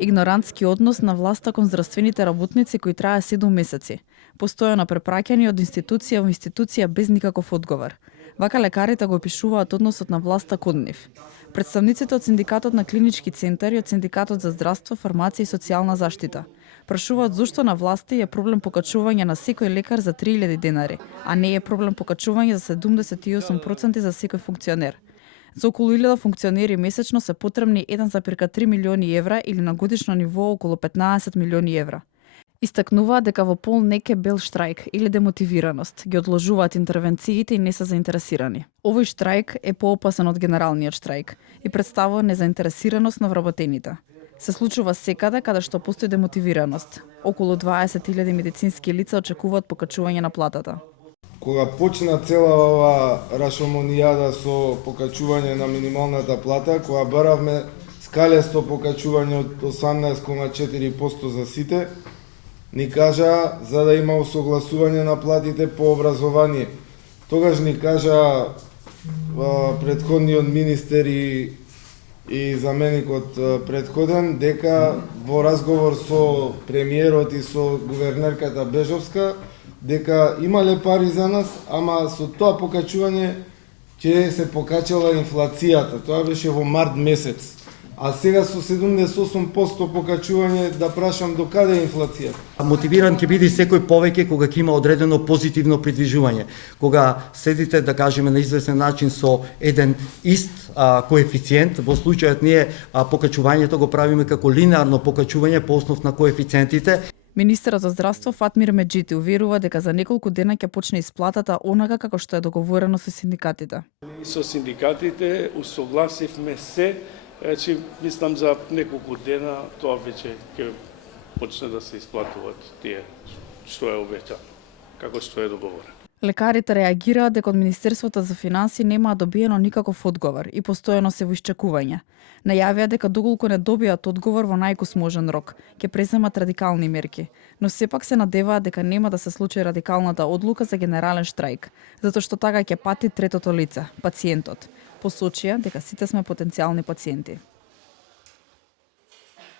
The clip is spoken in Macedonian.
Игнорантски однос на власта кон здравствените работници кои трае 7 месеци. Постојано препраќање од институција во институција без никаков одговор. Вака лекарите го опишуваат односот на власта кон нив. Представниците од Синдикатот на клинички центари, од Синдикатот за здравство, фармација и социјална заштита прашуваат зошто на власти е проблем покачување на секој лекар за 3000 денари, а не е проблем покачување за 78% за секој функционер. За околу 1000 функционери месечно се потребни 1,3 милиони евра или на годишно ниво околу 15 милиони евра. Истакнуваат дека во пол неке бел штрајк или демотивираност ги одложуваат интервенциите и не се заинтересирани. Овој штрајк е поопасен од генералниот штрајк и представува незаинтересираност на вработените. Се случува секаде каде што постои демотивираност. Околу 20.000 медицински лица очекуваат покачување на платата. Кога почна цела ова рашомонијада со покачување на минималната плата, кога баравме скалесто покачување од 18,4% за сите, ни кажа за да има усогласување на платите по образование. Тогаш ни кажа претходниот министер и заменикот претходен дека во разговор со премиерот и со гувернерката Бежовска дека имале пари за нас, ама со тоа покачување ќе се покачала инфлацијата. Тоа беше во март месец. А сега со 78% покачување да прашам до каде е инфлацијата? Мотивиран ќе биде секој повеќе кога ќе има одредено позитивно придвижување. Кога седите, да кажеме, на известен начин со еден ист коефициент, во случајот ние покачувањето го правиме како линеарно покачување по основ на коефициентите. Министерот за здравство Фатмир Меджити уверува дека за неколку дена ќе почне исплатата онака како што е договорено со синдикатите. Со синдикатите усогласивме се, че мислам за неколку дена тоа веќе ќе почне да се исплатуваат тие што е обеќано, како што е договорено. Лекарите реагираат дека од Министерството за финансии нема добиено никаков одговор и постојано се во исчекување. Најавија дека доколку не добијат одговор во најкосможен рок, ќе преземат радикални мерки, но сепак се надеваат дека нема да се случи радикалната одлука за генерален штрајк, затоа што така ќе пати третото лице, пациентот. Посочија дека сите сме потенцијални пациенти.